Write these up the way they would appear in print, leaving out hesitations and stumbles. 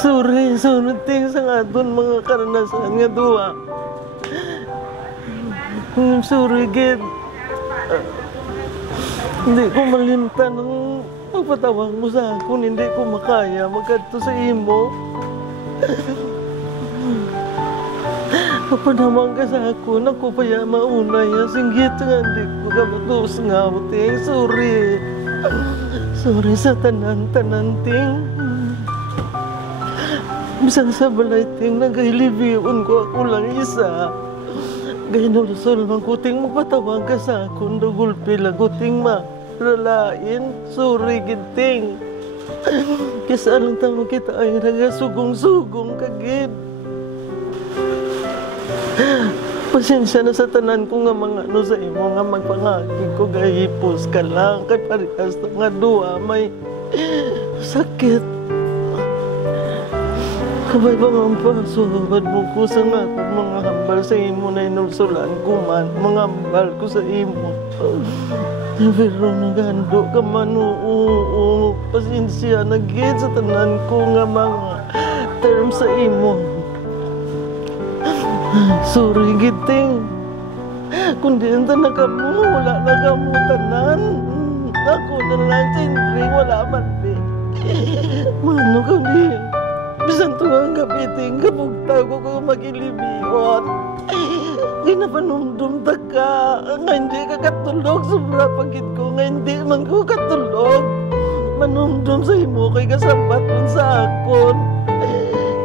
Sorry, ting sa aton mga karanasan nga duwa. Sorry, Gid. Hindi ko malimtan ang pagpatawag mo sa akin. Hindi ko makaya magkadto sa imo. Kapanaman ka sa akin, ako pa ya mauna ya. Singgit nga, hindi ko kabatos nga, ting. Sorry. Sorry sa tanan-tanan, ting. Bisan sa balay, ting, nagahilibiyon ko ako lang isa. Gahinulsol man ko, ting, magpatawag ka sa akin. Dagulpi lang ko, ting, malalain. Sorry, giting. Kisa lang tamo kita ay nagasugong-sugong kagid. Pasensya na sa tanan ko nga mga ano sa imo nga magpangagig ko gahipos ka lang. Kay parehas nga duwa may sakit. Kabay pa nga pasubad mo ko sa nga kung mga hambal sa imo na inulsulan ko man. Mga hambal ko sa imo. Pero nagando ka man, oo. Pasensya na gid sa tanan ko nga mga term sa imo. Sorry, giting. Kundi anta na kamo, wala na kamo tanan. Ako na lang sindring, wala man di. Mano kundi. Bisan tuwang gabiting, kabugtaw ko kung magilibiyon. Ginapanumdum ta ka, nga hindi ka katulog, sobra pagit ko, nga hindi man ko katulog. Manumdum sa imo kay kasambat man sa akon.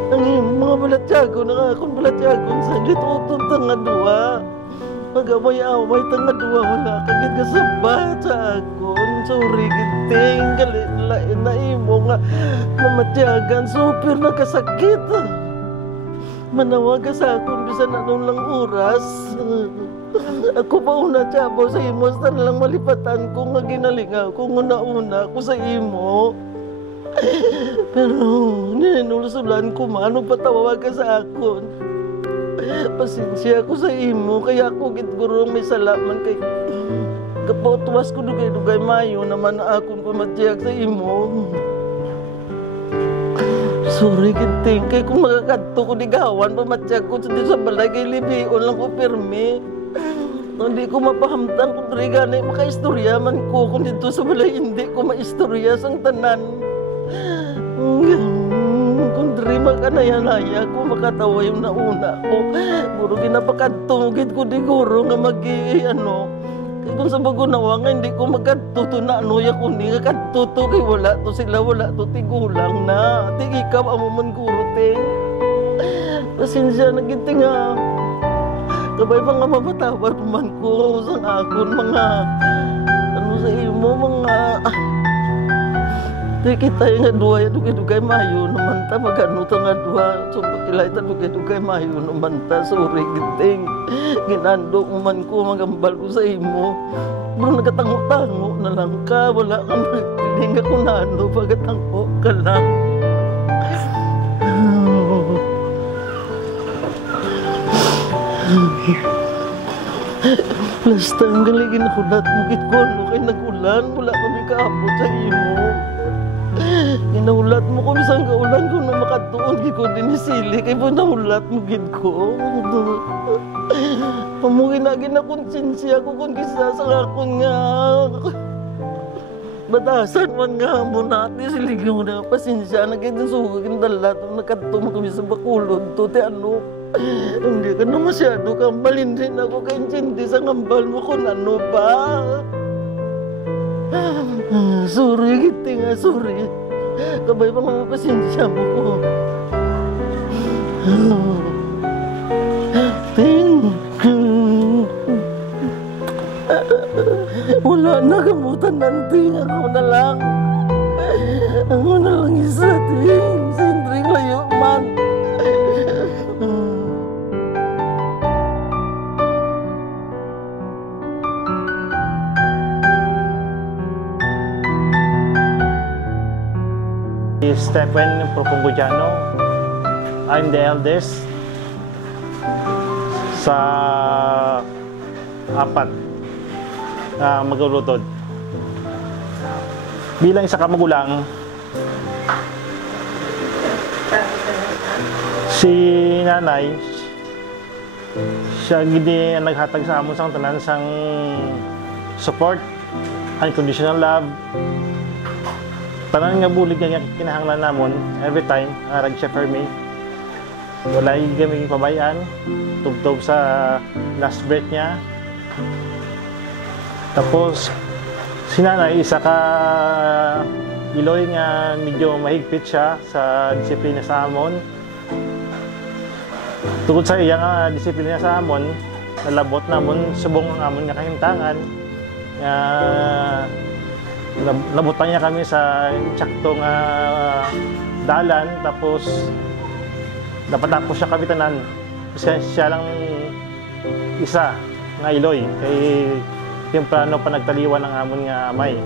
Ang mga balatyago na akong balatyagon sa lituton tanga duwa. Pag-amay-amay tanga duwa, wala kagit kasambat sa akon. Sorry, giting, lain na imo nga mamatyagan, super nakasakit. Manawag ka sa akong bisan anong lang oras. Ako pa una tiyabaw sa imo, sa lang malipatan ko nga ginalinga ko una-una ko sa imo. Pero ninulsulan ko man, patawag ka sa akon. Pasensya ako sa imo, kaya ako gitgurong may salaman kay kapotwas ko dugay-dugay mayo naman na akong pamatiyag sa imo. Sorry, giting. Kaya kung makakadto ko digawan, pamatiyag ko sa balay kay libion lang ko pirmi. Hindi ko mapahamtang kung drigana makaistorya man ko. Kung dito sa balay, hindi ko maistorya sang tanan. Kung diri makanaya-naya ko, makatawa yung nauna ko. Guro ginapakadtugid ko di guro nga ano. Kaya kung sa bagunawa nga, hindi ko magkadtuto na ano ya kundi nga kadtuto kay wala to sila, wala to tigulang na. Ting ikaw amo man guro, ting. Pasensya na giting nga. Kabay pa nga mapatawad man ko sa akon mga ano sa imo mga di kita nga duwa ya dugay-dugay mayo naman ta magano ta nga duwa so kilay ta dugay-dugay mayo naman ta. Sorry, giting. Ginando man ko magambal ko sa imo. Bro nagatango-tango na lang ka, wala ka magpiling ako na ano, pagatango ka lang. Last time galigin ako lahat mugit ko ano kay nagulan, wala kami kaabot sa imo. Ginahulat mo ko bisang kaulan ko na makatuon ko din isili kay po nahulat mo gid ko. Pamugin na ginakonsensya ko kung kisa sa akon nga batasan man nga mo natin siligi mo na pasensya na kayo sugagin dalat nakatuma kami sa bakulod to te ano. Hindi ka na masyado kambalin rin ako kay intindi sa ngambal mo kung ano pa. Sorry, giting nga, sorry. Kabay pa mga pasensya mo ko. Ting. Wala na gamutan ng ting. Ako na lang. Ako na lang isa, ting. Sindring layo man. Stephen Propongodiano. I'm the eldest sa apat na magulutod. Bilang isa ka magulang, Si nanay, siya gidi naghatag sa amon sang tanan sang support, unconditional love. Tanan nga bulig nga kinahanglan namon every time arag siya for me. Wala kami pabayaan, tubtob sa last breath niya. Tapos si nanay isa ka iloy nga medyo mahigpit siya sa disiplina sa amon. Tungkol sa iya nga disiplina sa amon, nalabot namon subong ang amon nga kahimtangan. Nabutan niya kami sa tsaktong dalan, tapos napatapos siya kami tanan. Siya lang isa nga iloy kay temprano pa nagtaliwan ng amon nga amay.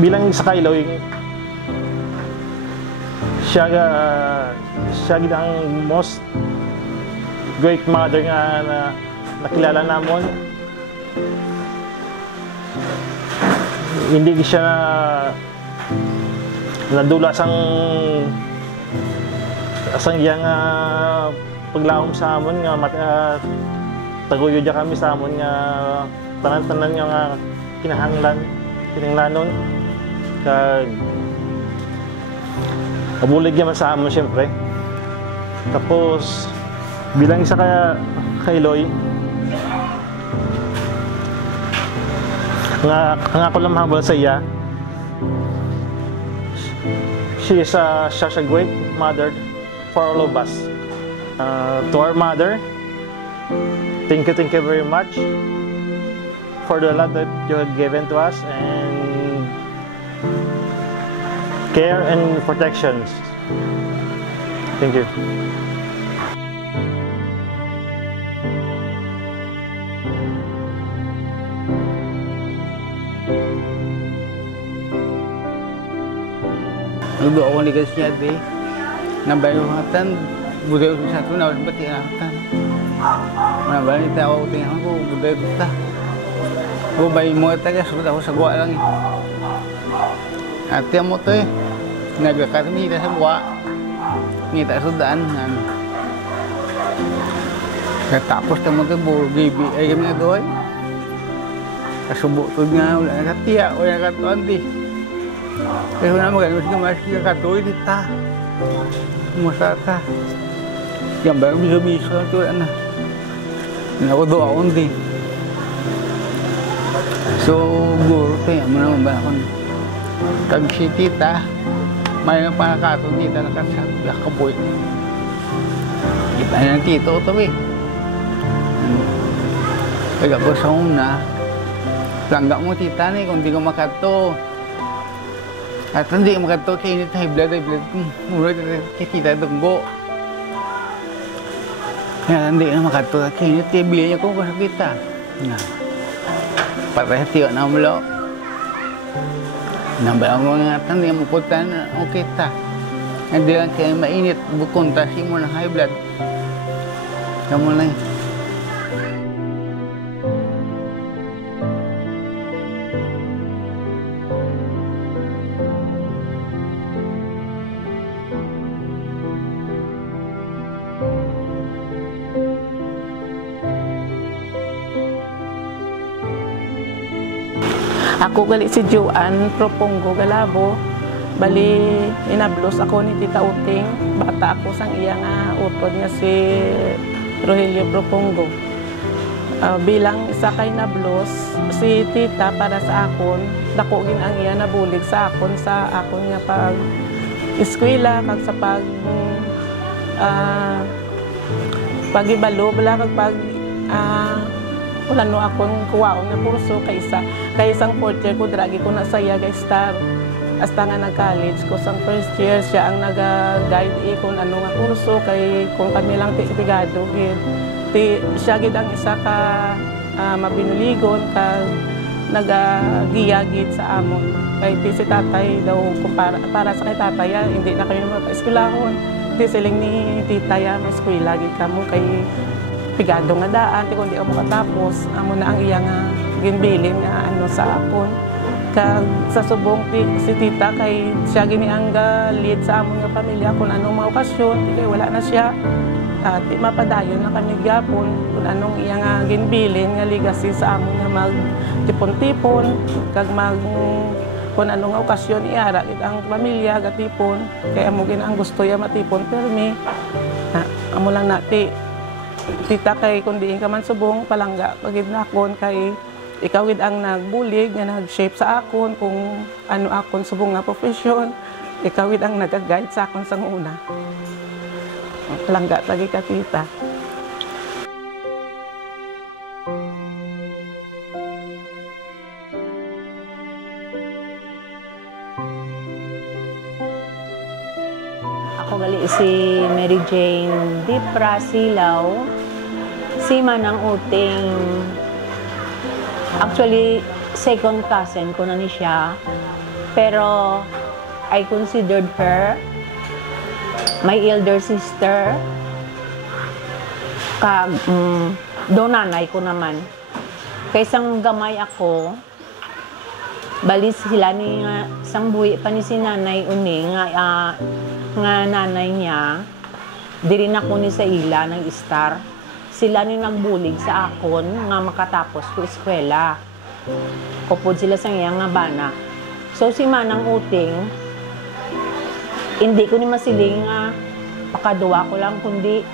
Bilang isa ka iloy, siya ang most great mother nga nakilala namon. Hindi siya nadula sang iyang paglahom sa amon nga taguyo dia kami sa amon nga tanan-tanan nga kinahanglanon kag abulig naman sa amon syempre. Tapos bilang isa kay Loy nga ako lang mahambal sa iya, she is such a great mother for all of us. To our mother, thank you very much for the love that you have given to us and care and protections. Thank you. Dulu ako ni kasi ade, nabayo hatan, budaya satu na berarti hatan. Nabayo kita ako tingnan ko budaya kita. Ko bay mo taga sudah ako sa gua lang. Ate mo to nagkakami ta sa gua. Ngita sudan nan. Tapos tamo to bo gibi ay kami na doy. Kasubok to nga wala nakatiya, wala nakatuan di. Pero na maganda siya masih katoy dita. Musata. Yang baru bisa tu na. Ako doa undi. So guru tu yang mana membangun. Kag si tita, may na panakato tita nakasya kaboy. Kita na tito to eh. Kag ako sa una, langga mo tita ni kung di ko makato. At hindi makato kayo nito high blood mula kita tunggo. Kaya hindi na makato kayo nito bilhin niya kung sa kita. Patay tiyo na mulo. Nabayang mo nga hindi mo putan o kita. Hindi lang kayo mainit bukontasi mo ng high blood. Kamu lang. Ako gali si Joan Propongo Galabo. Bali inablos ako ni Tita Uting. Bata ako sang iya nga utod nga si Rogelio Propongo. Bilang isa kay nablos si Tita para sa akon, dako gin ang iya nabulig sa akon nga pag eskwela kag sa pagibalo bala kag pag wala no akong kuwaon nga kurso kay isang fourth year ko dragi ko na saya guys star hasta nga nag-college ko sang first year siya ang naga-guide kung ano nga kurso kay kung kami lang tigado gid siya gid ang isa ka mabinuligon ka nagagiya gid sa amon kay si tatay daw para sa kay tatay hindi na kayo mapa-eskwelahon di siling ni titaya may eskwela gid kamo kay pigado nga daan, kundi ako makatapos, amo na ang iya nga ginbilin nga ano sa akon. Kag sa subong si tita kay siya gini ang lead sa amon nga pamilya kung anong mga okasyon, di kay wala na siya. Di mapadayon na kami gyapon kung anong iya nga ginbilin nga legacy sa amon nga magtipon-tipon kag kung anong nga okasyon iara gid ang pamilya gatipon kay amo gin ang gusto ya matipon permi. Amo lang nati tita kay kun diin ka man subong palangga pagid nakon kay ikaw gid ang nagbulig nga nag-shape sa akon kung ano akon subong nga profesyon. Ikaw gid ang nag-guide sa akon sang una. Palangga lagi ka tita. Ako gali si Mary Jane Dipra Silaw, si Manang Uting. Actually, second cousin ko na ni siya. Pero I considered her my elder sister. Kag do nanay ko naman. Kaysang gamay ako, balis sila ni nga sang buhi pa ni si nanay uni nga nanay niya diri na ko ni sa ila ng star. Sila ni nagbulig sa akon nga makatapos ko eskwela. Upod sila sa iyang nga bana. So si Manang Uting, hindi ko ni masiling nga pakaduwa ko lang kundi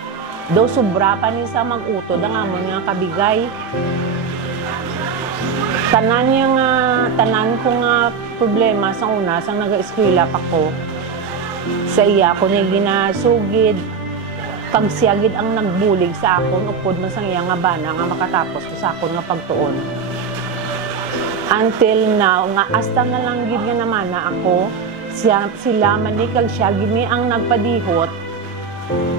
do sobra pa ni sa mag-utod ang amon nga kabigay. Tanan ko nga problema sa una sang naga-eskwela pa ko. Sa iya ko ni ginasugid kag siya gid ang nagbulig sa akon upod man sang iya nga bana nga makatapos ko sa akon nga pagtuon. Until now nga hasta na lang gid nga naman na ako sila man ni kag siya gid mi ang nagpadihot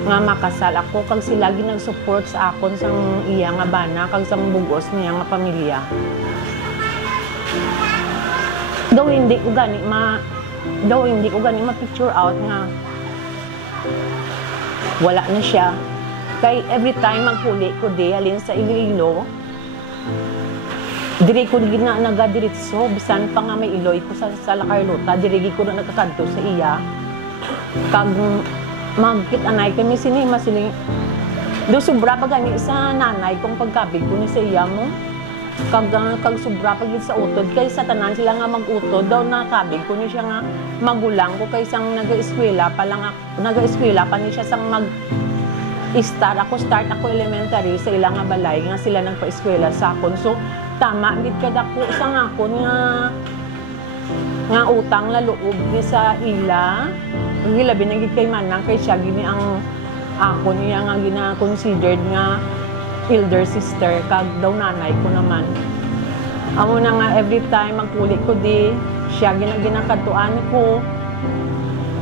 nga makasal ako kag sila gid nag-support sa akon sang iya nga bana kag sang bugos niya nga pamilya. Daw hindi ko gani ma-picture out nga wala na siya. Kay every time maghuli ko di alin sa Iloilo, diri ko gid na nagadiretso bisan pa nga may iloy ko sa La Carlota, diri ko na nagkakadto sa iya. Kag magkit anay kami sinima siling do sobra pa gani sa nanay kung pagkabig ko ni sa iya mo. Kag sobra pa gid sa utod kay sa tanan sila nga mag-utod daw nakabig ko ni siya nga magulang ko kay sang naga-eskwela pa lang naga-eskwela pa ni siya sang start ako elementary sa ilang nga balay nga sila nagpa-eskwela sa akon. So tama gid kada ko sang akon nga utang la loob ni sa ila. Gilabi na gid kay Manang kay siya gini ang akon niya nga gina-considered nga elder sister kag daw nanay ko naman. Amo na nga every time magkulit ko di siya ginakadtuan ko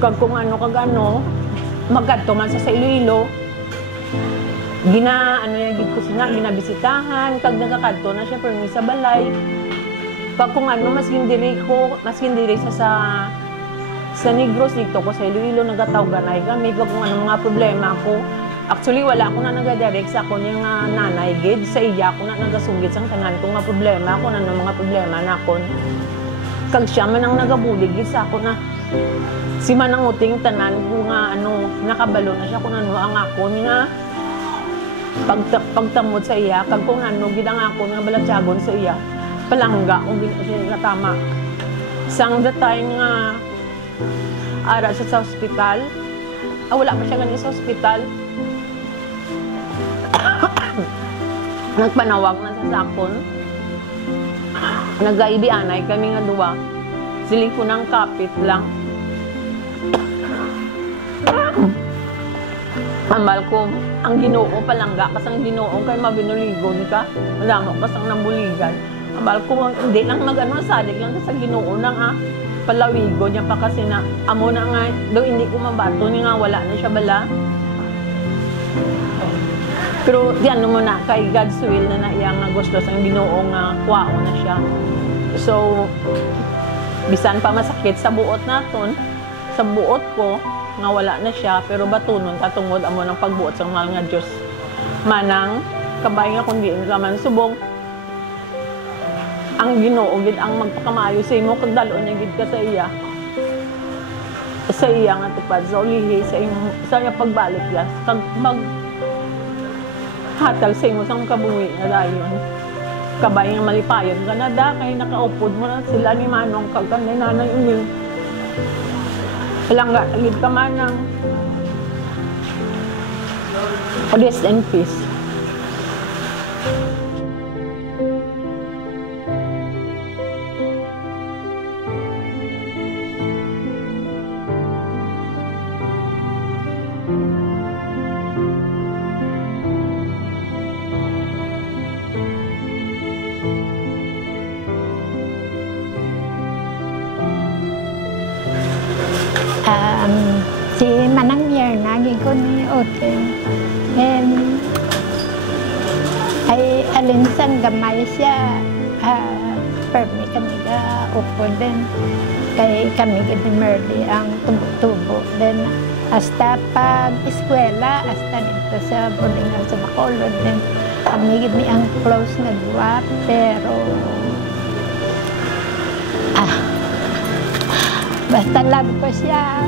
kag kung ano kag ano magkadto man sa Iloilo gid ko sina ginabisitahan kag nagakadto na siya permi sa balay kag kung ano maskin diri sa Negros dito ko sa Iloilo nagatawganay kami kag kung ano mga problema ko. Actually, wala ko na nagadirect sa ako yung nanay gid. Sa iya ko na nagasugit sang tanan ko nga problema. Kung ano mga problema na ako. Kag siya man ang nagabulig gid sa ako na si Manang Uting tanan ko nga nakabalo na siya kung ano ang ako nga pagtamod sa iya. Kag kung ano gid ang ako nga balatyagon sa iya. Palangga kung siya nga tama. Sang the time nga ara sa hospital. Wala pa siya ganun sa hospital. Nagpanawag na sa sakon. Nagaibianay kami nga duwa. Siling ko ng kapit lang. Ambal ko, ang Ginoo palangga kasang Ginoo kay mabinuligon ka. Wala mo kasang nambuligan. Ambal ko, hindi lang sadig lang sa Ginoo nang palawigo niya pa kasi na amo na nga daw hindi ko mabato ni nga wala na siya bala. Pero diyan mo na kay God's will na iya nga gusto sang Ginoo nga kuwao na siya. So bisan pa masakit sa buot naton, sa buot ko nga wala na siya pero batunon katungod amo ng pagbuot sang mahal nga Dios. Manang kabay nga kundi ka man subong ang Ginoo gid ang magpakamayo sa imo kag dalo niya gid ka sa iya. Sa iya nga tupad sa ulihi sa imo sa iya pagbalik ya kag mag hatal sa imo sang kabuhi nga dayon. Kabay nga malipayon Canada kay nakaupod mo na sila ni Manong kag kanay nanay uni. Palangga gid ka manang. Rest in peace. Si Manang Mierna, gigon ni Oteng. Ay alin sang gamay siya, permi kami ga upo din. Kay kami gid Merly ang tubo-tubo. Then hasta pag eskwela, hasta dito sa boardingan sa Bacolod din. Kami gid ni ang close na duwa, pero basta love ko siya.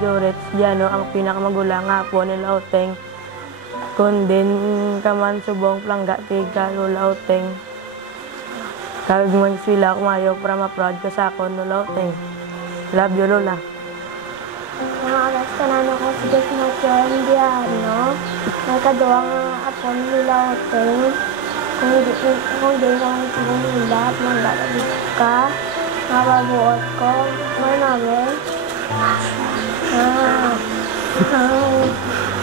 Dorets Diano ang pinakamagulang nga po ni Lauteng. Kundin kaman subong plangga tiga lo Lauteng. Kagman sila kumayo para ma-proud ka sa akon no Lauteng. Love you, Lola. Nakakastanan ako si Desmacion Diano. Nagkaduwa nga ako ni Lauteng. Kung di ka subong nila at manggalabit ka, mababuot ko, manawin.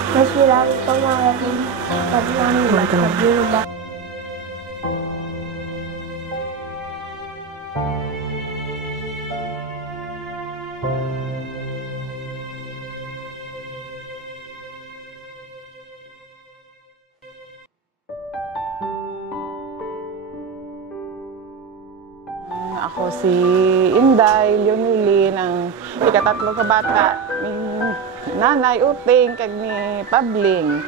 Mas bilang ito mga paglamin at pagbiruba. Ako si Inday Leonilin, ang ikatatlo ka bata ni Nanay Uting kag ni Pabling,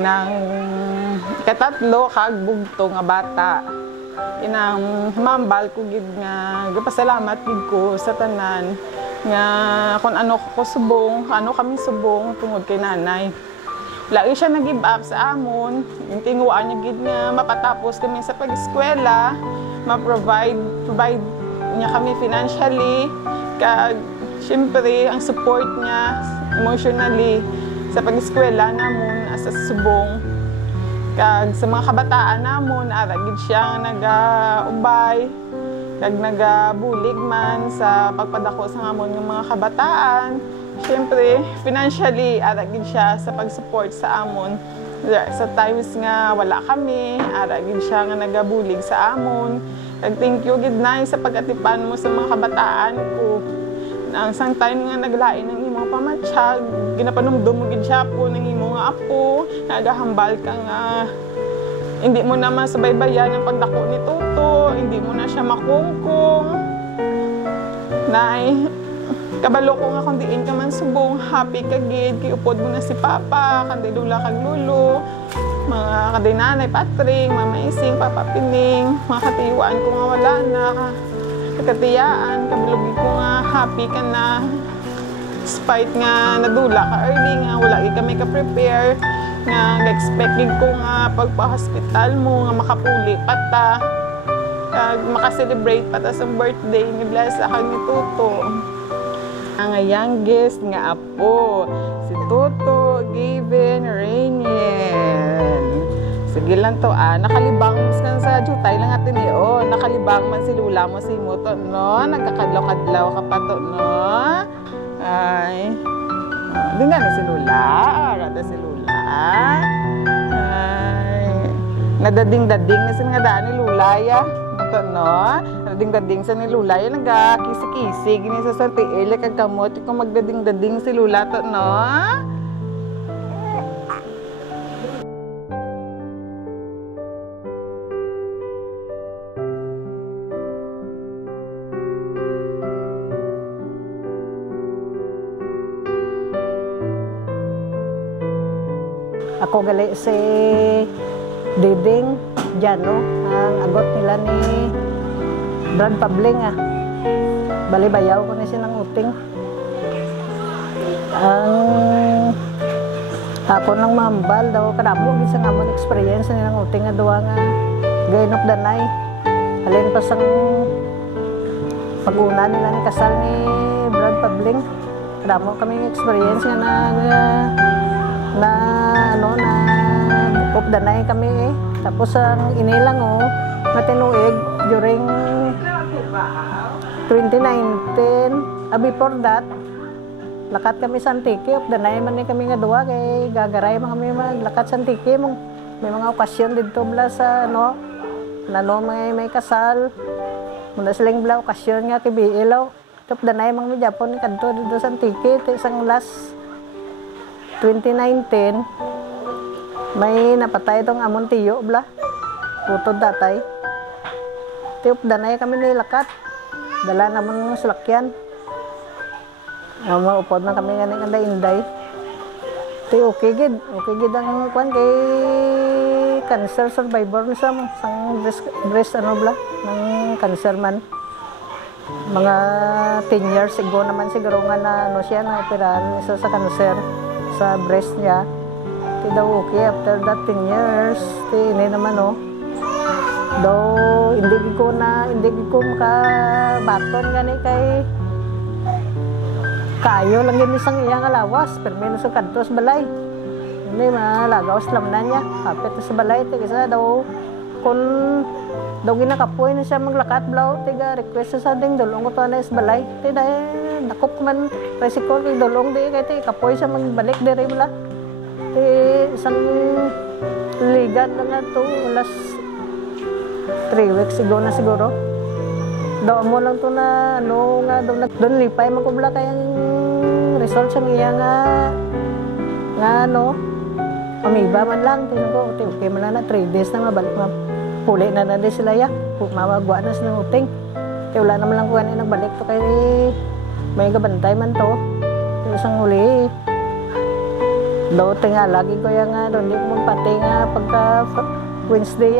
nang ikatatlo kag bugto nga bata. Inang mambal ko gid nga gapasalamat gid ko sa tanan nga kung ano ko subong, ano kami subong tungod kay nanay. Lagi siya nag-give up sa amon, yung tinguan niya gid nga mapatapos kami sa pag-eskwela, provide niya kami financially, kag syempre ang support niya emotionally sa pag-eskwela namon asa subong. Kag sa mga kabataan namon, aragid siya nag-ubay, kag nag-bulig man sa pagpadako sa amon ng mga kabataan. Siyempre, financially, aragid siya sa pag-support sa amon. Sa times nga wala kami, aragid siya nga nag-bulig sa amon. Kag thank you gid nay sa pag-atipan mo sa mga kabataan ko. Ang sang time nga naglain ng imong pamatsyag, ginapanumdum mo gid siya po ng imong apo, nagahambal ka nga hindi mo na masabaybayan ang pagdako ni Toto, hindi mo na siya makungkong. Nay, kabalo ko nga kung diin ka man subong, happy ka gid, kiupod mo na si Papa, kanday lula kag lulo, mga kanday nanay Patring, Mama Ising, Papa Pining, mga katiwaan ko nga wala na, katiyaan, kabalog ko nga happy ka na. Despite nga nadula ka early nga, wala kami ka-prepare, nga expected ko nga pagpa-hospital mo, nga makapuli pata, kag makaselebrate pata sa birthday ni Blessa kag ni Toto. Ang youngest nga apo, si Toto Gavin Rainiel. Sige lang to nakalibang man sa jutay lang atin nakalibang man si Lula mo si Moto, no? Nagkakadlaw-kadlaw ka pa to, no? Ay, Di nga ni si Lula. Rada si Lula. Ay, nadading-dading na sin nga daan ni Lula ya. Ito no, nadading-dading sa ni Lula ya. Nagkakisi-kisi. Gini sa Santa Elia kagkamot. Kung magdading-dading si Lula to no. Ako gali si Diding Jano, ang agot nila ni Brad Pabling Bali bayaw ko na siya ng uting. Ang ako nang mambal daw kadamo gisa nga mon experience nilang uting nga duwa nga gainok danay. Halin pa sang pag-una nila ni kasal ni Brad Pabling. Kadamo kaming experience nga na bukop danay kami Tapos ang inilang matinuig during 2019. Before that, lakat kami sa Antique. Of danay man ni kami nga duwa kay gagaray man kami maglakat sa Antique. May mga okasyon dito bla sa may kasal. Muna silang bla okasyon nga kay Biilaw. Of danay man ni Japon ni kadto dito sa Antique. Isang last 2019, may napatay itong amon tiyo, bla. Putod datay. Tiyop danay kami nilakat. Dala naman ng salakyan. Maupod na kami nga ng inday. Tiyo, okay gid. Okay gid ang kwan kay cancer survivor na sang breast bla, ng cancer man. Mga 10 years ago naman siguro nga na siya na operahan isa sa cancer sa breast niya. Ti daw okay after that 10 years. Ti ini naman daw hindi ko makabaton gani kay kayo lang yun isang iyang alawas pero menos sa kantos balay. Hindi malagaw slam na niya. Kapit sa balay ti kasi daw kung daw ginakapoy na siya maglakat blaw tiga request sa ding dulong ko to na is balay. Ti dahil nakop man tricycle kay dulong di kay ti kapoy siya magbalik diri bala. Ti isang ligan lang nga to last 3 weeks ago na siguro. Daw mo lang to na nga doon lipay man ko bala kayang result sa niya nga amiba man lang tingnan ko okay man lang na 3 days na mabalik puli na din sila ya. Mawagwa na sila ng uting. Kaya wala naman lang kuha na nagbalik to kay may gabantay man to. Kaya isang uli. Daw tinga lagi ko yung doon di ko magpati nga pagka Wednesday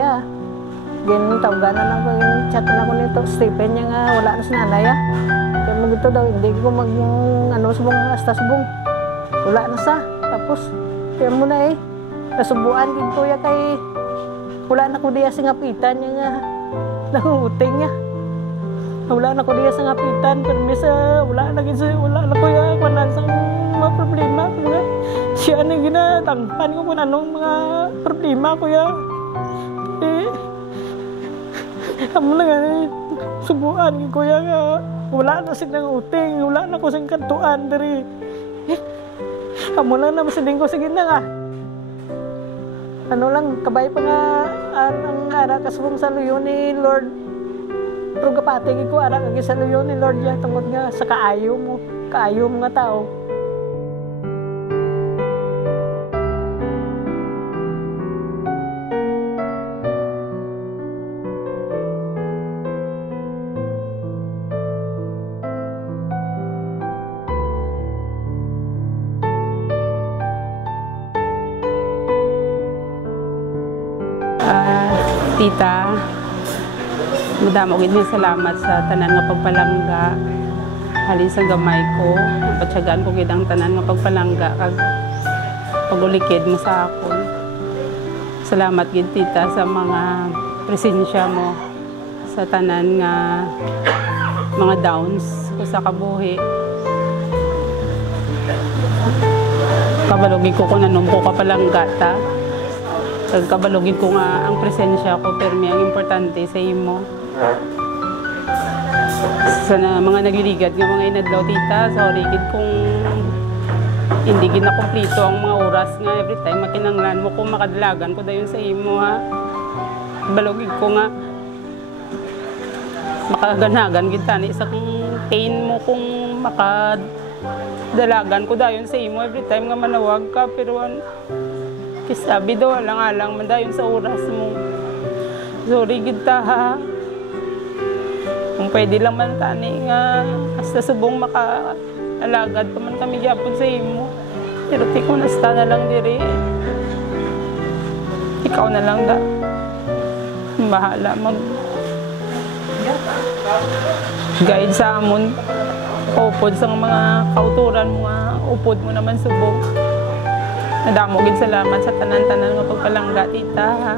tawagan na lang ko yung chat na lang ko nito. Stephen niya nga wala na si nanay Kaya magito daw hindi ko subong astasbong. Wala na sa. Tapos kaya mo na nasubuan din ko ya kay wala na ko diya sa ngapitan niya nga nanguting niya. Wala na ko diya sa ngapitan pero misa wala na ko ya kunan sa mga problema ko nga. Siya na ginatangpan ko kung anong mga problema ko ya. Amo na nga subuan ko ya nga wala na silang uting, wala na ko sing kantuan diri. Amo lang na masiding ko sige na nga. Kabay pa nga ang ara kasubong sa luyo ni Lord. Pero kapatid ko ara kag sa luyo ni Lord ya tungod nga sa kaayo mo nga tao. Tita, madamo gid ni salamat sa tanan nga pagpalangga. Halin sa gamay ko, patsagaan ko gid ang tanan nga pagpalangga kag pagulikid mo sa akon. Salamat gid tita sa mga presensya mo sa tanan nga mga downs ko sa kabuhi. Kabalogid ko kung nanumpo ka palangga ta. Kabalogid ko nga ang presensya ko pero may ang importante sa imo. Sa mga nagliligad nga mga inadlaw tita, sorry gid kung hindi ginakumplito ang mga oras nga every time makinanglan mo kung makadalagan ko dayon sa imo ha. Balogig ko nga makaganagan gid tani sa pain mo kung makadalagan ko dayon sa imo every time nga manawag ka pero kisabi daw alang-alang man dayon sa oras mo. Sorry gid ta ha. Kung pwede lang man tani nga hasta subong maka-alagad pa man kami gyapon sa imo. Pero ti ko nasta na lang diri. Ikaw na lang da. Bahala mag guide sa amon. Upod sa mga kauturan mo nga upod mo naman subong. Nadamo gid salamat sa tanan-tanan nga pagpalangga tita ha.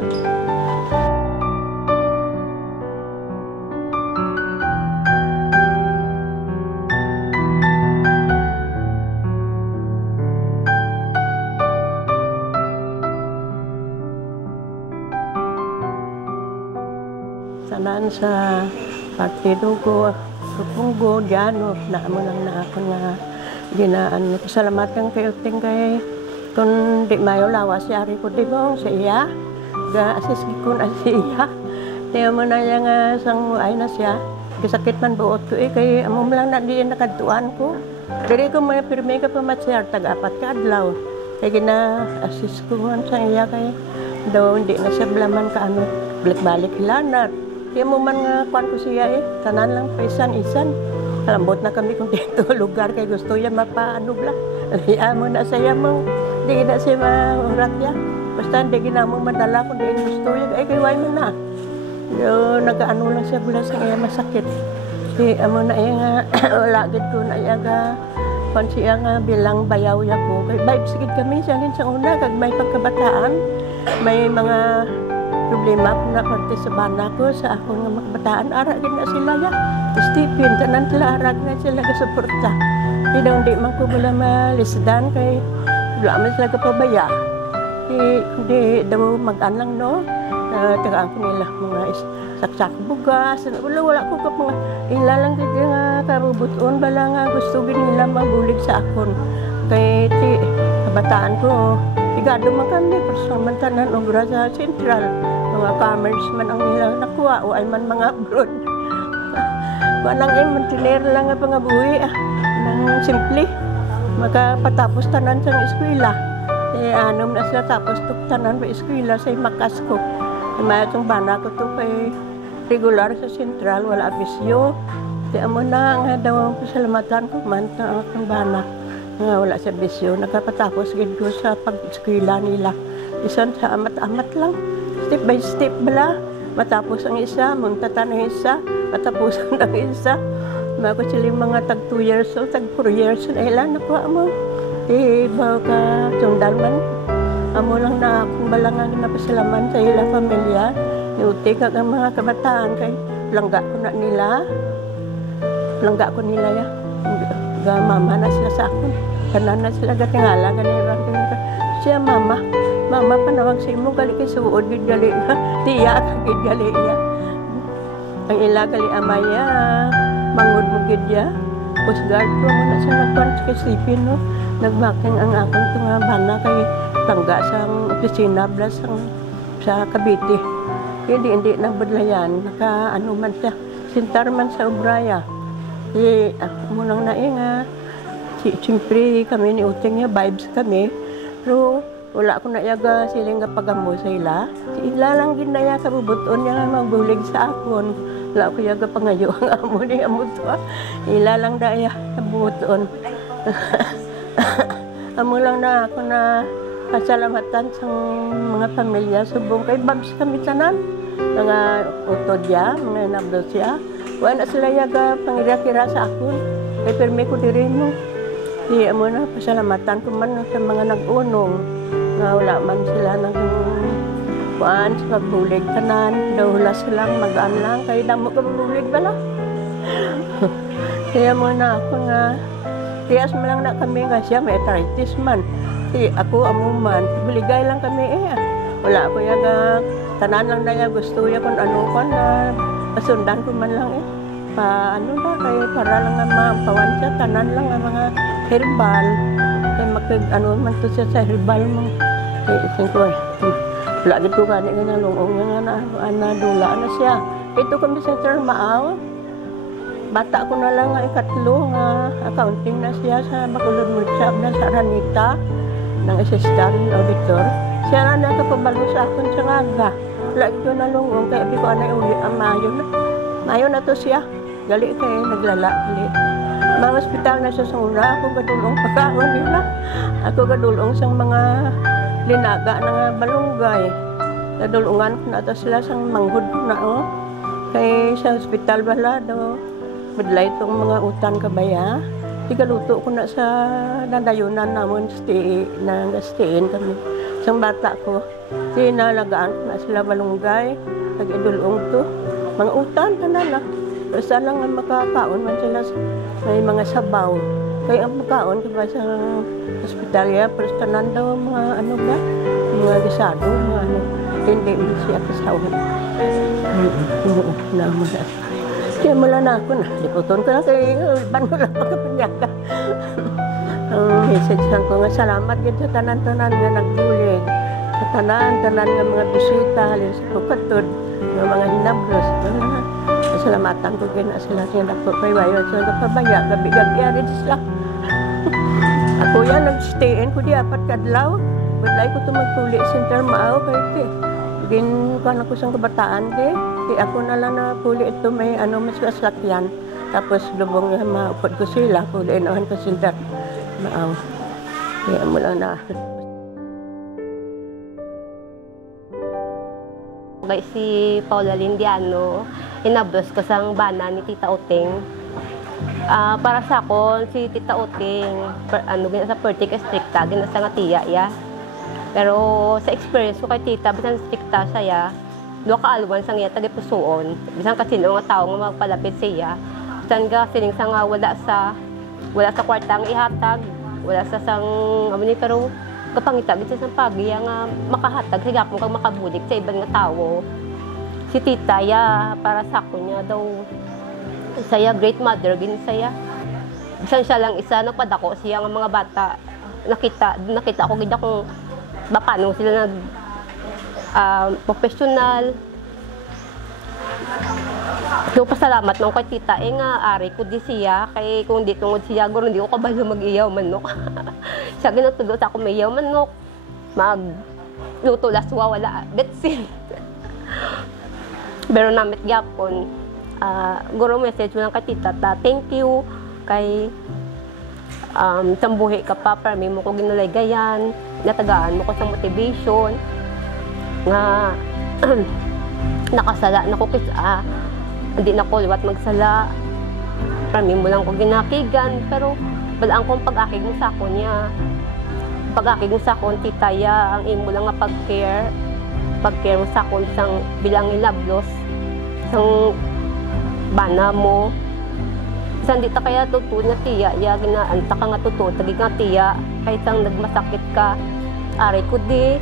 Sanan sa partido ko, Punggo, Diano, na mo lang na ako nga ginaan. Salamat kang kayo kay kung di mayo lawas si Ari ko di mo sa iya. Ga-assist ko na siya. Tiyo mo na yung sang ay na siya. Kasakit man buot ko kay amo lang na di nakadtuan ko. Diri ko may pirmi ka pa matsar tag-apat ka adlaw. Kay gina-assist ko man sa iya kay daw hindi na siya blaman ka ano. Balik-balik hilanat. Kaya mo man nga kuan ko siya tanan lang paisan-isan. Kalambot na kami kung dito lugar kay gusto niya mapaano bla. Aliya mo na saya mo. Di na siya maurat ya. Basta hindi ginamo madala kung di gusto niya. Ay kay mo na. Yo nagaano lang siya bula sa iya masakit. Di amo na nga wala gid ko na iya ga kuan siya nga bilang bayaw ya ko. Kay vibes gid kami sa sa una kag may pagkabataan. May mga problema ko na parte sa bana ko sa ako nga magbataan ara gid na sila ya. Stephen tanan sila ara na sila ga suporta. Di man ko bala malisdan kay wala man sila kapabaya. Di daw mag-anlang no. Tagaan ko nila mga saksak bugas. Wala ko ka mga ilalang gid nga karubuton bala nga gusto gid nila mabulig sa akon. Kay ti kabataan ko igado man kami personal man tanan obra sa sentral. Mga commerce man ang nilang nakuha o ay man mga abroad. Manang maintener lang nga pangabuhi nang simple. Makapatapos tanan sa eskwela. Anom na sila tapos tanan sa eskwela sa makas ko. May itong bana ko to kay regular sa sentral wala bisyo. Di amo na nga daw pasalamatan ko man na akong bana. Nga wala sa bisyo. Nakapatapos gid ko sa pag-eskwela nila. Isan sa amat-amat lang. Step by step bala. Matapos ang isa, muntatan ang isa, matapos ang isa. Bago sila mga tag 2 years old, tag 4 years old, ay lang nakuha mo. Bago ka sundal man. Amo lang na akong balangan napasalaman sa ilang pamilya. Iuti ka ang mga kabataan kay langga ko na nila. Langga ko nila ya. Mama na sila sa akon. Kanan na sila gatingala, ganirang siya mama. Mama panawag sa imo gali kay suod gid gali na tiya ka gid gali ya. Ang ila gali amaya mangud mo gid ya. Coast Guard ko mo na sa nagkuan kay Sipin no. Nagmaking ang akong tunga bana kay tangga sa opisina blas sa Cavite. Hindi na budlayan naka ano man siya sintar man sa Ubraya. Mo nang nainga. Siyempre kami ni uteng niya vibes kami. Pero wala ko na yaga siling nga pagamo sa ila. Ila lang gid na ya kabubuton niya magbulig sa akon. Wala ko yaga pangayo ang amo ni amo to. Ila lang da ya kabubuton. Amo lang na ako na pasalamatan sa mga pamilya subong kay babs kami tanan. Mga utod ya, mga nabdo siya. Wala sila yaga pangira-kira sa akon. Kay permi ko diri mo. Di amo na pasalamatan ko man sa mga nag-unong. Nga wala man sila ng kuan sa pagbulig tanan. Daw wala silang mag-aan lang. Kaya damo ka bulig bala. Kaya mo na ako nga. Tiyas mo lang na kami nga siya. May arthritis man. Ako amo man. Buligay lang kami Wala ko yaga. Tanan lang na ya gusto ya kung ano ko na. Pasundan ko man lang ano ba. Kaya para lang nga mapawan siya. Tanan lang nga mga herbal. Kaya ano man to siya sa herbal mo. Isin ko lagi ko gani nga lungong nga na dula na siya. Ito kami sa Termaaw. Bata ko na lang nga ikatlo nga accounting na siya sa Bacolod Workshop na sa Aranita ng assistant auditor. Siya na nakapabalo sa akon sa ngaga. Lagi ko na lungong kaya di ko anay uli ang Mayo na. Mayo na to siya. Gali kayo naglala gali. Mga hospital na siya sa una. Ako gadulong pagkaon nila. Ako gadulong sa mga linaga ng balunggay. Nadulungan ko na ito sila sa manghud na kay sa hospital bala do. Badlay itong mga utan kabaya. Igaluto ko na sa nadayunan namon stayin kami. Isang bata ko. Sinalagaan ko na sila balunggay. Nag-idulong to. Mga utan tanan na. Basta lang ang makakaon man sila may mga sabaw. Kaya ang makaon diba sa hospitalya, pero tanan daw mga ano ba? Mga gisado, mga ano. Hindi mo siya kasawan. Oo, naman. Kaya mula na ako na. Liputon ko na kay ban ko lang pagkapanyaga. Ang message lang ko nga salamat dito sa tanan-tanan nga nagbulig. Sa tanan-tanan nga mga bisita, halos sa katod, ng mga hinablos. Salamatan ko kaya na sila siya nagpapayaw sa kapabaya, gabi-gabi sila. Ako yan, nag-stayin ko di apat kadlaw. Badlay ko ito magtuli sa Termaaw kaya ito. Gin ko na ko sa kabataan di. Kaya ako na lang na puli ito may ano mas kaslakyan. Tapos lubong nga maupod ko sila. Puli inahan ko sa Termaaw. Kaya mo lang na. Kay si Paula Lindiano, inablos ko sang bana ni Tita Oteng. Para sa ako, si Tita Oteng, sa pertik stricta, gina sa nga tiya, ya. Pero sa experience ko kay Tita, bisan stricta siya, doon kaalwan sang iya, tagipusoon. Bisan kasi nga tao nga magpalapit siya, bisan ka sining sang wala sa kwartang ihatag, wala sa sang, pero kapangita, bisan sang pagi, nga makahatag, siya kung kang makabulik sa ibang nga tao. Si Tita, ya, para sa ako niya daw, saya great mother gin saya. Bisan siya lang isa nagpadako siya nga mga bata. Nakita ko gid akong paano sila nag professional. So pasalamat nung kay Tita nga ari ko di siya kay kung di tungod siya guro hindi ko kabalo mag-iyaw manok. Siya ginatudot ako may iyaw manok. Mag luto laswa wala betsin. Pero namit gyapon guro message mo lang kay Tita thank you kay sambuhi ka pa para may mo ko ginulay-gayan natagaan mo ko sa motivation nga nakasala na ko kisa hindi na ko liwat magsala para may mo lang ko ginakigan pero balaan kong pag-akig mo sa akon niya pag-akig mo sa akon Tita ya ang imo lang nga pag-care mo sa akon isang bilang ilablos isang bana mo. Isang di ta kaya tutun nga tiya, ya ginaanta ka nga tutun, tagi nga tiya, kahit ang nagmasakit ka, ari ko di.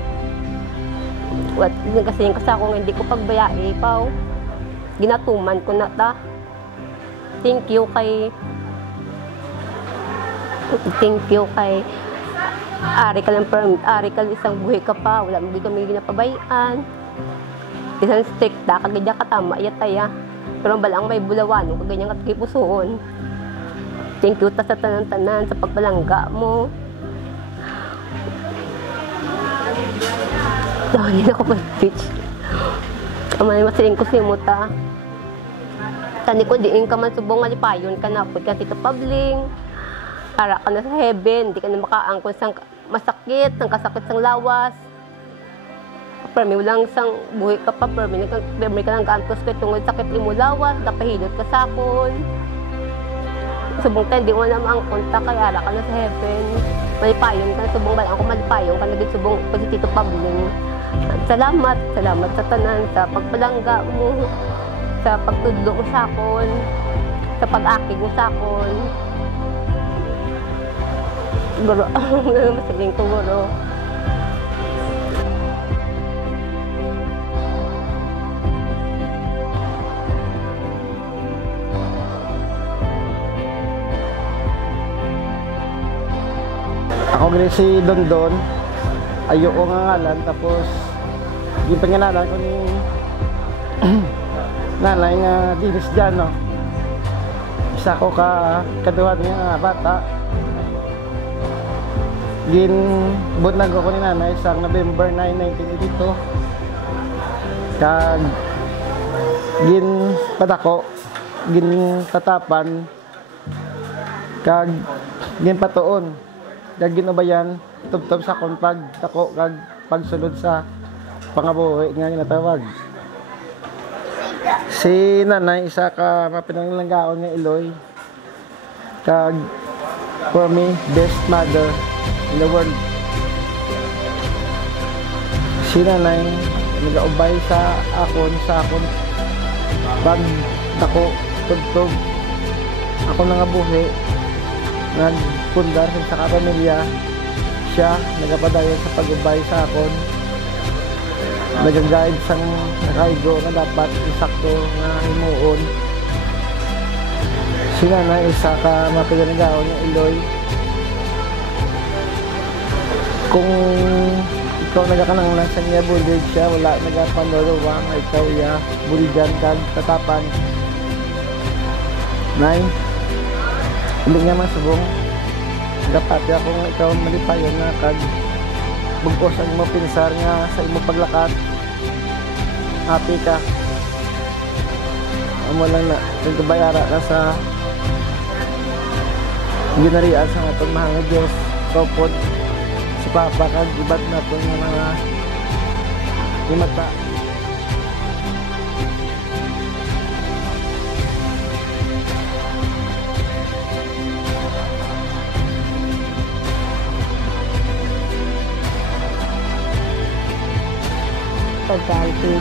Wat, kasi yung kasako nga hindi ko pagbayai, paw. Ginatuman ko na ta. Thank you kay ari ka isang buhay ka pa, wala mo kami ginapabayaan. Isang stricta, kagaya katama, yataya. Pero balang may bulawan, kung ganyan at kipusoon. Thank you ta sa tanan-tanan, sa pagpalangga mo. Hindi na ako pa-speech. Amanay masiling ko si Muta. Tani ko diin ka man subong alipayon ka na, ka Tito Pabling. Para ka na sa heaven, di ka na makaangkon sang masakit, sang kasakit sang lawas. Permi lang sang buhay ka pa, permi ka lang kaantos ka tungod sakit imo lawas, napahilot ka sakon. Subong tayo, di mo na maangkonta, kaya ala ka na sa heaven. Malipayon ka, subong balang ako malipayon ka, naging subong pa si Tito Pabling. Salamat sa tanan, sa pagpalangga mo, sa pagtudlo mo sakon, sa pag-akig mo sakon. Guro, masaling ko guro. Ako gani si Dondon, ayoko nga ngalan, tapos yung pangalanan ko ni nanay nga Dinis Jano. Isa ko kaduhan nga bata. Bunag ako ni nanay sa November 9, 1982. Kag padako, tatapan, kag patuon, kag ginubayan tubtob sa akong pagdako kag pagsulod sa pangabuhi nga ginatawag. Si nanay isa ka mapinanglanggaon nga Iloy, kag for me best mother in the world. Si nanay nagaubay sa akon pag dako tubtob ako nga buhi, nagpundar sa kapamilya. Siya nagapadayon sa pag-ubay sa akon, nag-guide sa nakaigo na dapat isakto nga himuon. Sila na isa ka mapinanagaon ng Iloy. Kung ikaw nagakananglan sa niya bulig siya, wala nagapanluluwang, ikaw ya buligan kag tatapan. Nay, hindi nga man subong, dapat ako nga ikaw malipayon na kag bugos ang imo pinsar nga sa imo paglakat. Happy ka. Amo lang na nagbayara ka sa ginarian sa atong mahal Diyos. Kapod si Papa kag ibat na po ng mga imata.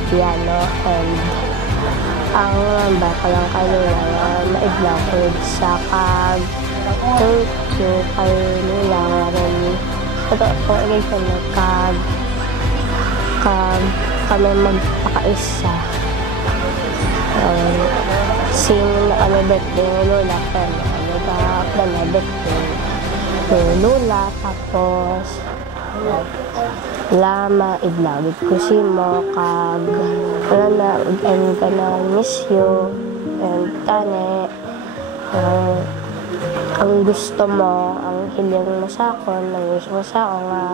Piano and ang baka lang kanila maiblakod sa kag kay nila rin ito po ilagay na kag kami magpakaisa sing na kami birthday ng Lola pero ano na birthday ng Lola tapos lama idlawit ko si mo kag wala na and gonna miss you and tane ang gusto mo, ang hiling mo sa akin, ang wish mo sa akin nga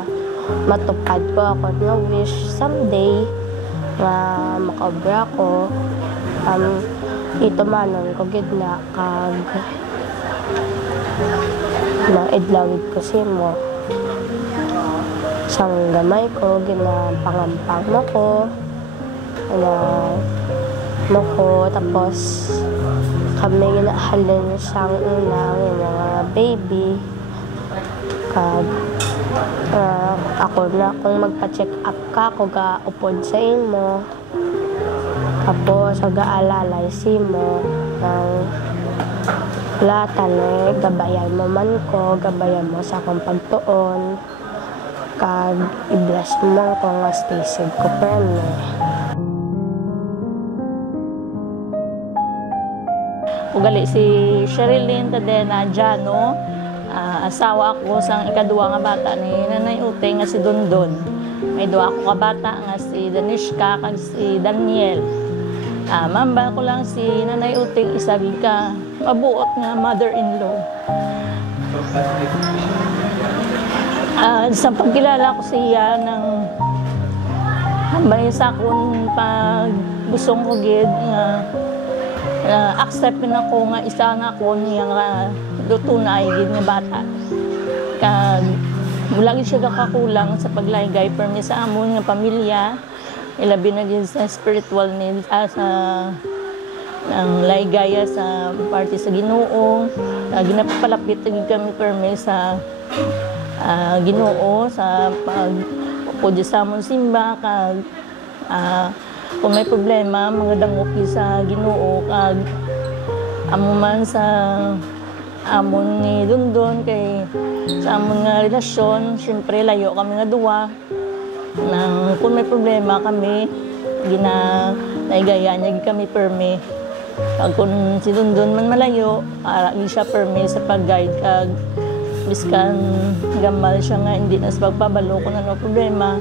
matupad ko ako na wish someday nga makabra ko ito manon ko gidna kag na idlawit ko si mo sang gamay ko, ginapangampang mo ko, tapos kami ginahalin sang unang mga baby. Kag ako na kung magpa-check up ka, ako ga-upod sa imo. Tapos ga-alalay si mo ng latan gabayan mo man ko, gabayan mo sa akong pagtuon. Kag i-bless mo ko nga stay safe ko preme. Ugali si Sherilyn Tadena Jano, asawa ako sang ikaduwa nga bata ni Nanay Uteng nga si Dondon. May duwa ako ka bata nga si Danishka kag si Daniel. Mamba ko lang si Nanay Uteng isagi ka mabuot nga mother-in-law. Sa pagkilala ko siya ng hambay sa akong pag gustong ko gid nga acceptin ako nga isa nga ako niya nga lutunay gid nga bata. Kag wala gid siya kakulang sa paglaygay permi sa amon nga pamilya. Ilabi na gid sa spiritual needs sa ang laygaya sa party sa Ginoo. Ginapalapit gid kami permi sa Ginoo sa pagpupod sa amon simba kag kung may problema mga dangopi sa Ginoo kag amo man sa amon ni Dondon kay sa amon nga relasyon syempre layo kami nga duwa nang kung may problema kami naigaya niya kami permi kag kung si Dondon man malayo ara siya permi sa pag-guide kag biskan gamal siya nga hindi na sa pagpabalo kung ano problema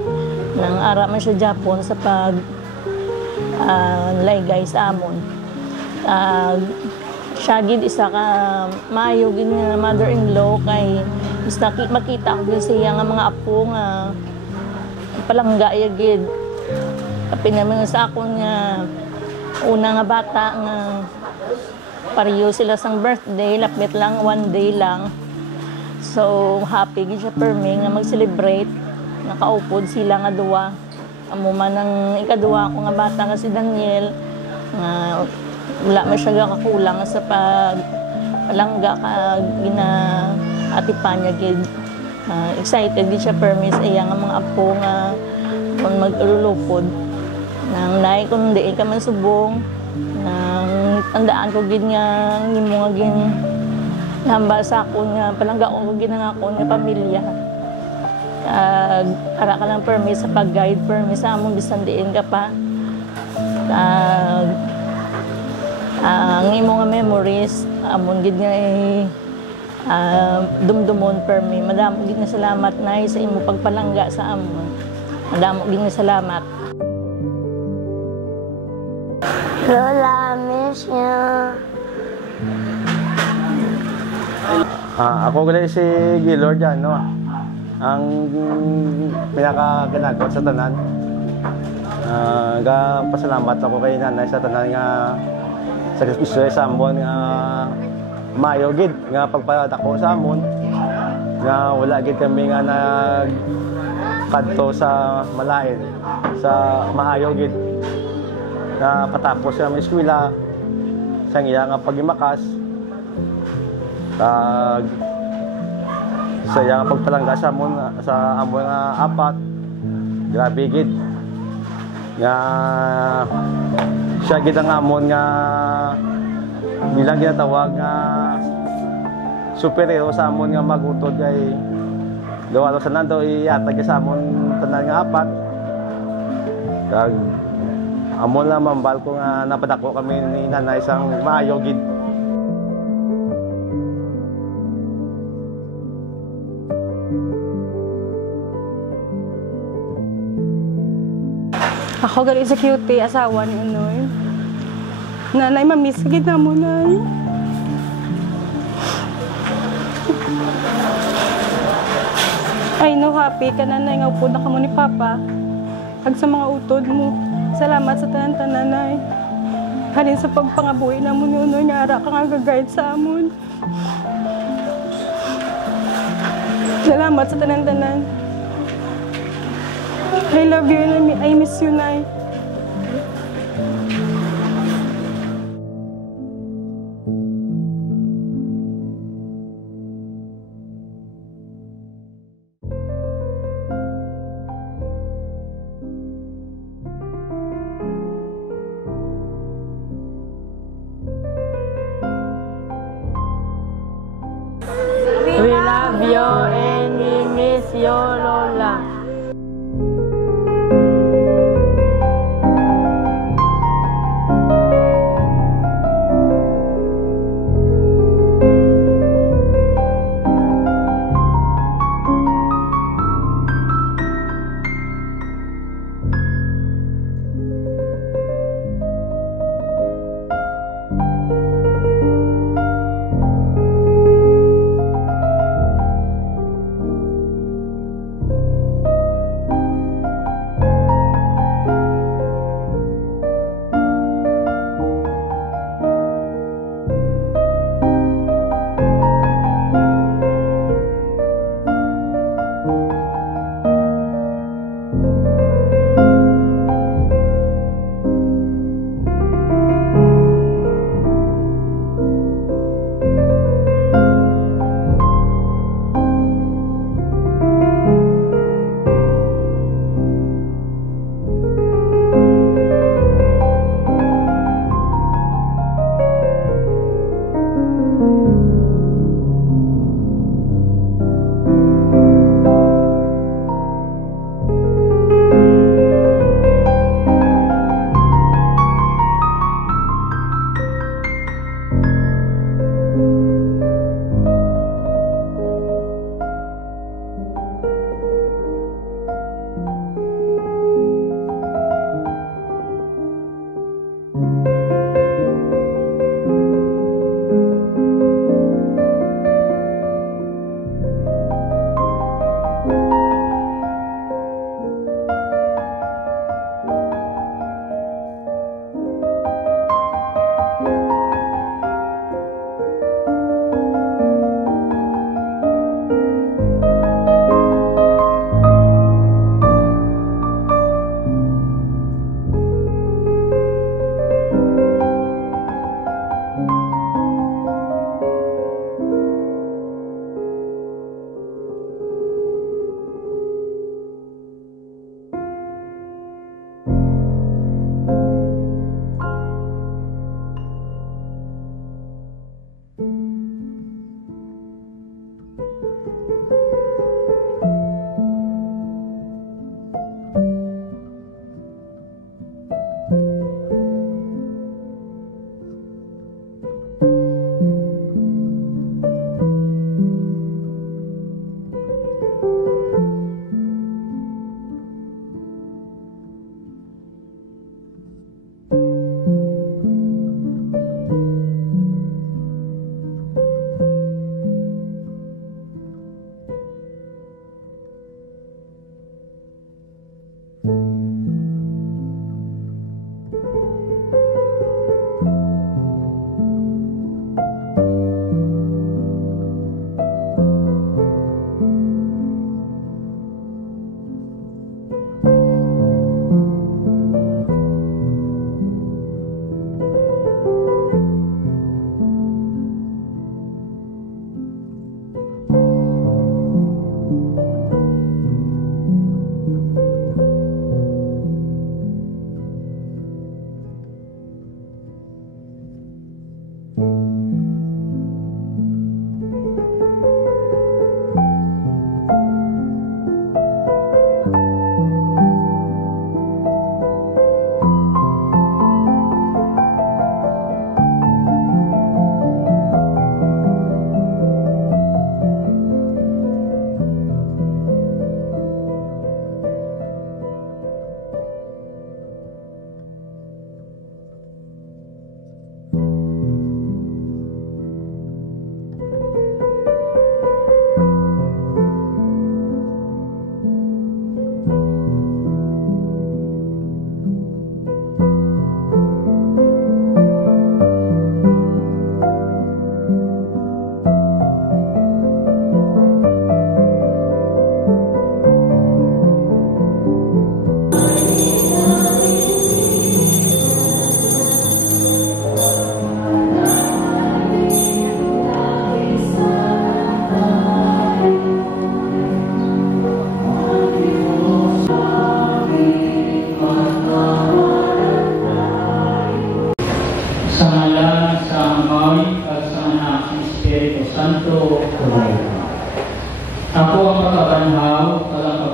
nang ara man siya Japon sa pag laygay sa amon. Siya gid isa ka maayo gid nga mother-in-law kay basta makita ko gid siya nga mga apo nga palangga ya gid. Pinamin sa akon nga una nga bata nga pareho sila sang birthday, lapit lang, 1 day lang. So, happy gid siya per me nga mag-celebrate. Nakaupod sila nga duwa. Amo man ang ikaduwa ko nga bata nga si Daniel, nga wala man siya kakulang sa palangga kag ginaatipan niya gid. Excited gid siya per me sa iya nga mga apo nga kung mag-ululupod. Nang naay kung di ka man subong, nang tandaan ko gid nga nimo nga gin namba sa akon nga palangga ko gid nga akon nga pamilya. Ara ka lang permi sa pag-guide permi sa among bisan diin ka pa. Ang imo nga memories amon gid nga dumdumon permi. Madamo gid nga salamat nay sa imo pagpalangga sa amon. Madamo gid nga salamat. Lola, miss you. Ako gali si Gilord yan, no? Ang pinakaganagwat sa tanan. Pasalamat ako kay nanay sa tanan nga sa Kristo sa amon nga maayo gid nga pagpadako sa amon nga wala gid kami nga nagkadto sa malain sa maayo gid na patapos sa aming eskwela sa iya nga pagimakas kag sa iya nga pagpalangga sa amon nga apat grabe gid nga siya gid ang amon nga bilang ginatawag nga superhero sa amon nga magutod kay gawa sa nando iatag sa amon tanan nga apat kag amon lang mambal ko nga napadako kami ni nanay isang maayo gid. Ako gali sa cutie, asawa ni Unoy. Nanay, mamiss gid na mo, nay. Ay, no, happy ka, nanay. Nga upod na ka mo ni Papa. Ag sa mga utod mo. Salamat sa tanan-tanan, nay. Halin sa pagpangabuhi na mo ni Unoy, nga ara ka nga gag-guide sa amon. Salamat sa tanan-tanan. I love you and I miss you, nay. We love you and we miss you, Lola.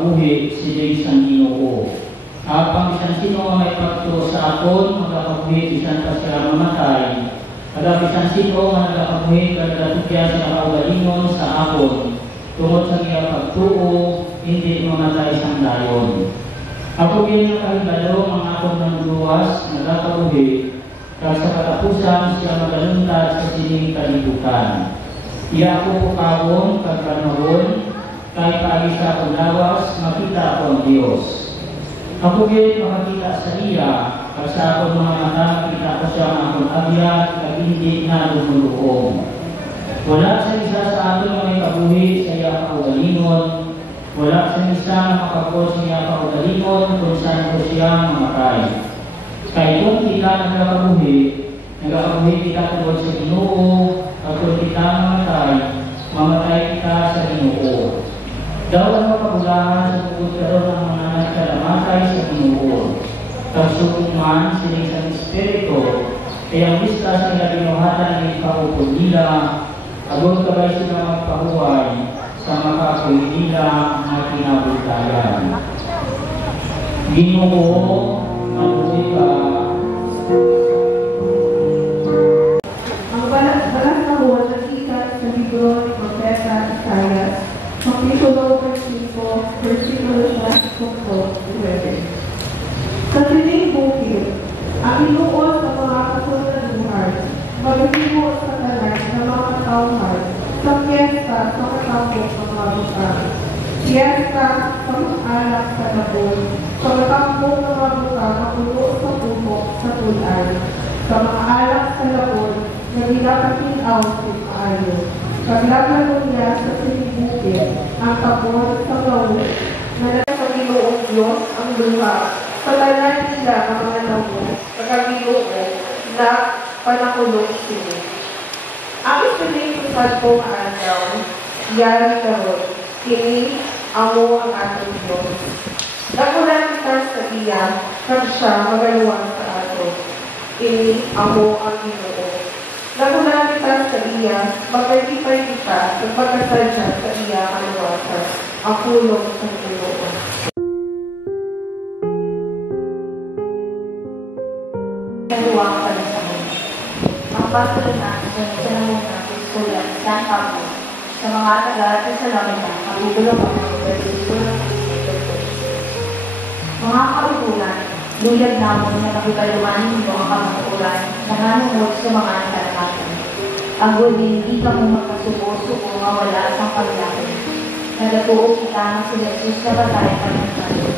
nagakabuhi sila isang Ginoo. Apang isang sino nga may pagtuo sa akon, magakabuhi isang pa sila mamatay. Agam isang sino nga nagakabuhi kagdatugya sila kaugalingon sa akon, tungod sa iya pagtuo, hindi mamatay isang dayon. Ako bilang kahibalo ang akon ng luwas, nagakabuhi, kag sa katapusan siya magaluntad sa sining kalibutan. Iya ako pukawon, kag panahon, kahit paagi sa akong lawas, makita ako ang Diyos. Ako din makakita sa iya, kag sa akong mga mata, makita ko siya ang akong agyan, kag hindi na lumuluong. Wala sa isa sa aton na may kabuhi sa iya kaugalingon, wala sa isa na makapos sa iya kaugalingon, kung saan ko siya mamatay. Kaya kung kita nagkakabuhi kita tungkol sa Ginoo, at kung kita mamatay kita sa Ginoo. Daw ang mapagulahan sa bukod karoon ng mga nagkalamatay sa Ginoo. Kagsugong man sining sa Espiritu, kaya ang lista sila binuhatan ng ipahupod nila, agong kabay sila magpahuway sa makakuy nila na kinabutayan. Ginoo, manuwi ka. Ang balas na huwag na sikat sa libro ni Propeta Isaias, Kapitulo 5, versikulo 9. Sa sining bukid, ang inuos ng mga kasunod na lugar, maghihiwo sa tanan ng mga tauhan, sa piyesta sa katapos ng mga butang, piyesta sa alak sa labon, sa matambong ng mga butang na puno sa puno sa tulan, sa mga alak sa labon na ginapatinaw sa maayo. Paglagano niya sa sinibukid ang tabon sa gawin na nasa Ginoong Diyos ang luha. Patalan nila ang mga namo sa Ginoo na panakulong sila. Ang ispiling sa pong araw, yari karon, kini amo ang ating Diyos. Nakulang kita sa iya, kag siya magaluwang sa ato. Kini amo ang Ginoo. Nakulang kita sa iya, magkatipay kita sa pagkasadya sa iya kaluwasan, ang pulong sa Ginoo. Kaluwang pa sa mga. Ang pagkalunan sa namunang iskulan sa kapo sa mga taga sa lamina, magugulong ang mga iskulan sa mga kautulan, luyag namon na nakipalumanin mo ang kamatulan na nanunod sa mga nakalakatan. Ang guli, hindi ka mo magkasubo-subo nga wala sa paglaki. Nagatuo kita ng si Jesus na batay pa ng tayo.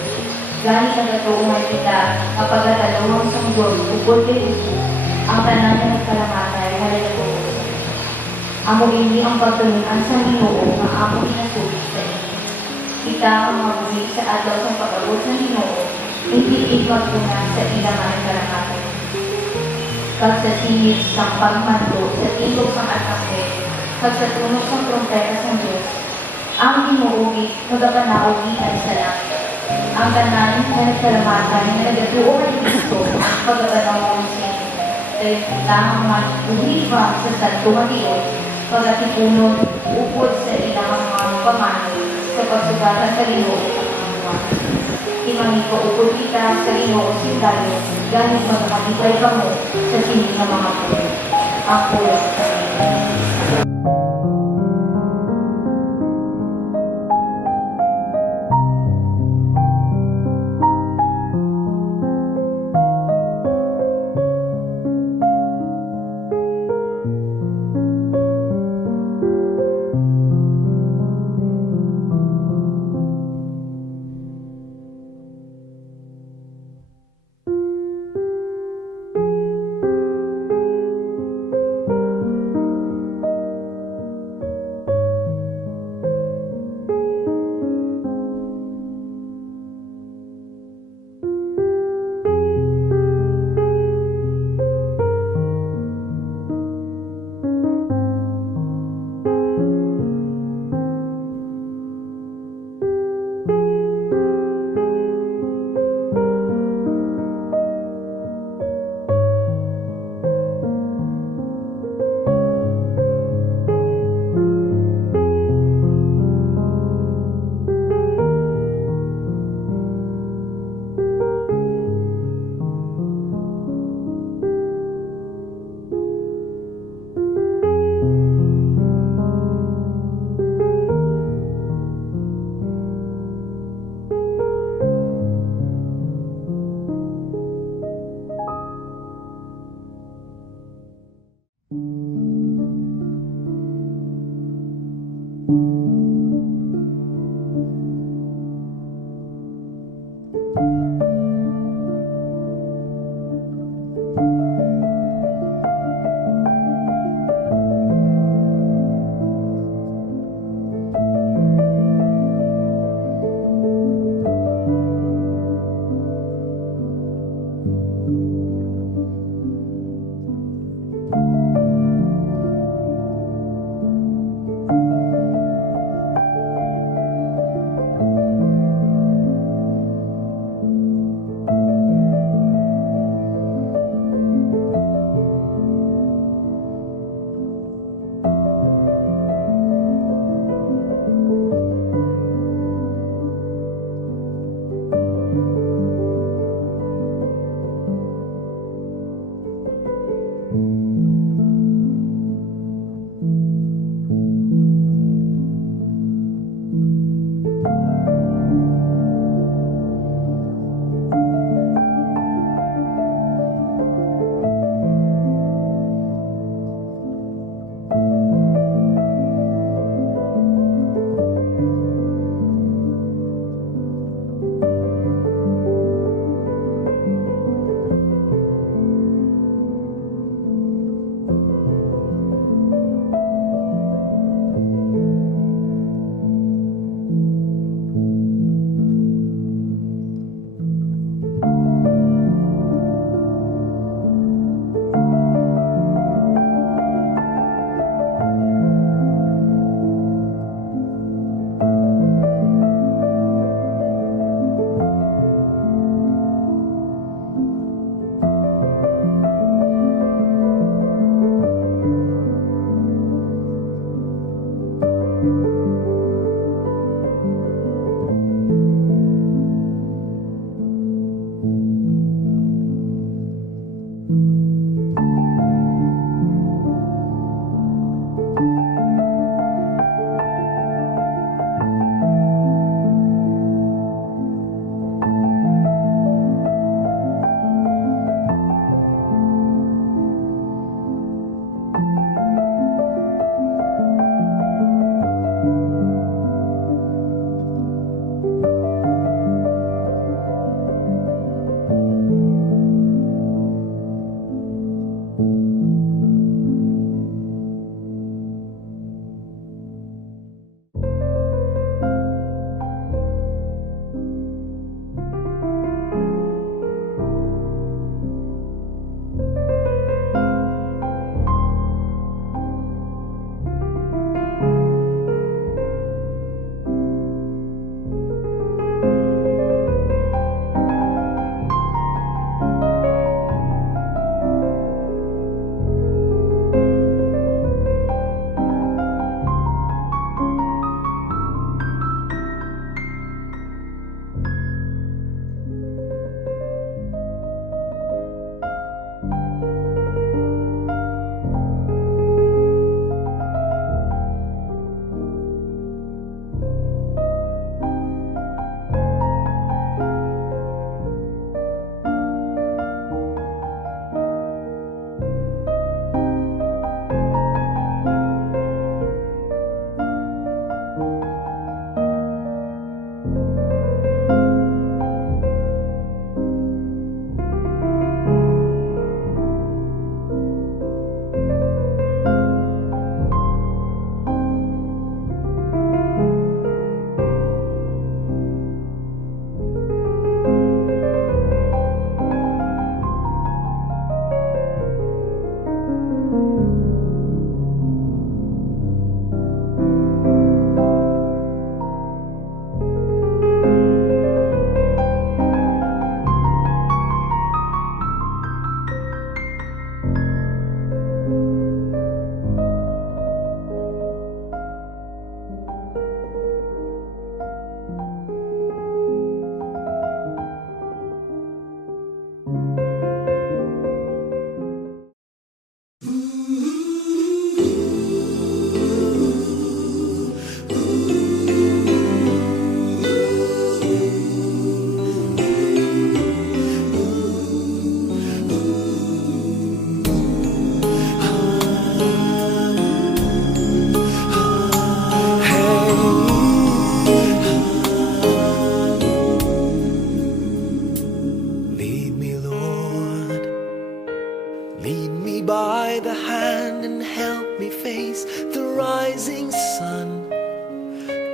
Gani nagatuungan kita kapag natalawang sa Diyos, upod kay Jesus, ang tanan na nagkalamatay, halatuo sa Diyos. Amo hindi ang pagtulungan sa Ginoo na amo inasubig sa iyo. Kita ang mabuhi sa ataw sa pag-abot ng Ginoo, hindi magtunan sa ilang nagkalamatay. Kag sa singit sa pagmanto, sa tindog sa atake, kag sa tunog sa trompeta sa Diyos, ang Ginoo magapanaogi ay sa langit. Ang tanan na nagkalamatan na nagatuo kay Kristo, pagkatanaw ng siya. Dahil kita ang mabuhi pa sa Santo Mateo, pagkatipunod, upod sa ilang mga pamanoy, sa pagsugatan sa Ginoo sa mga buwan. Timangin ko upod kita sa Ginoo sindayo, ganit magkakatibay ka mo sa sining ng mga puno. Ako lang sa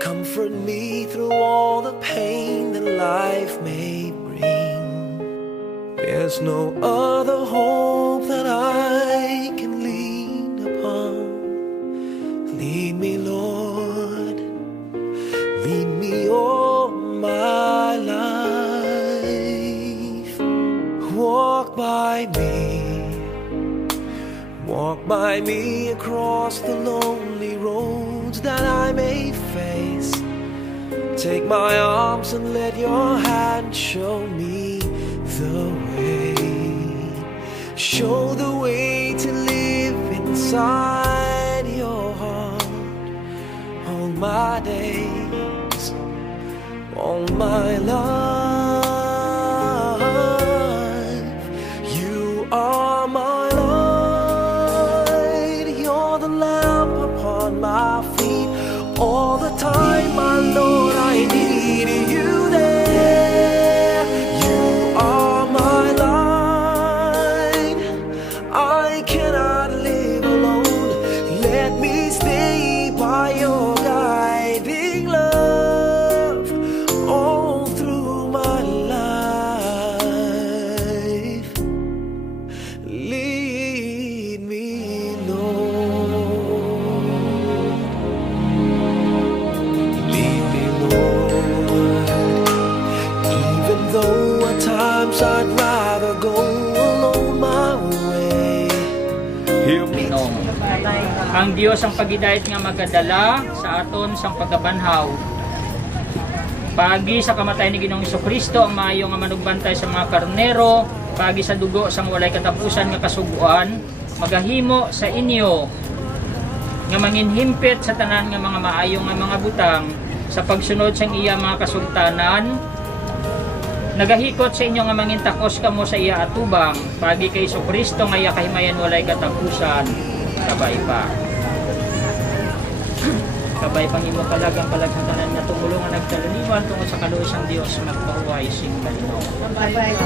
Comfort me through all the pain that life may bring. There's no other hope that I can lean upon. Lead me, Lord, lead me all my life. Walk by me across the lonely roads that I may face. Take my arms and let your hand show me the way. Show the way to live inside your heart all my days, all my life. You are my light, you're the lamp upon my feet. All the time, my Lord, I need you there. You are my light, I cannot live alone. Let me stay by your guiding love all through my life. Lead me, Lord. Lead me, Lord. Even though at times I'd rather go alone my way. Hear me. Ang Dios ang pagidayat nga magadala sa aton sang pagkabanhaw. Pagi sa kamatay ni Ginoong Jesucristo ang maayo nga manugbantay sa mga karnero, pagi sa dugo sang walay katapusan nga kasuguan, magahimo sa inyo nga manginhimpit sa tanan nga mga maayo nga mga butang sa pagsunod sang iya mga kasultanan. Nagahikot sa inyo nga mangintakos kamo sa iya atubang, pagi kay Jesucristo nga iya kahimayan walay katapusan. Kabay pa. Kabay pang imo kalagang palagsantanan nga tumulong nga nagtalaliwan tungod sa kaluoy sang Dios magpahuway sing malinaw. Bye-bye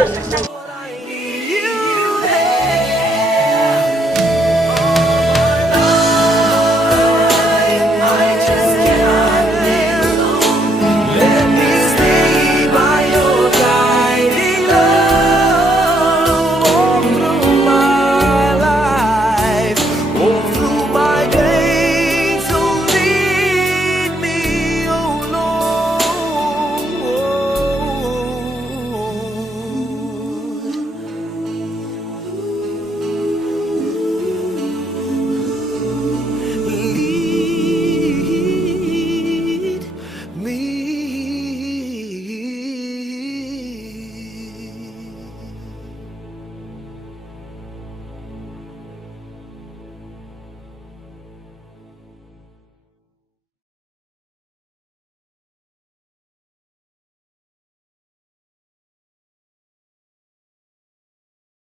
ka.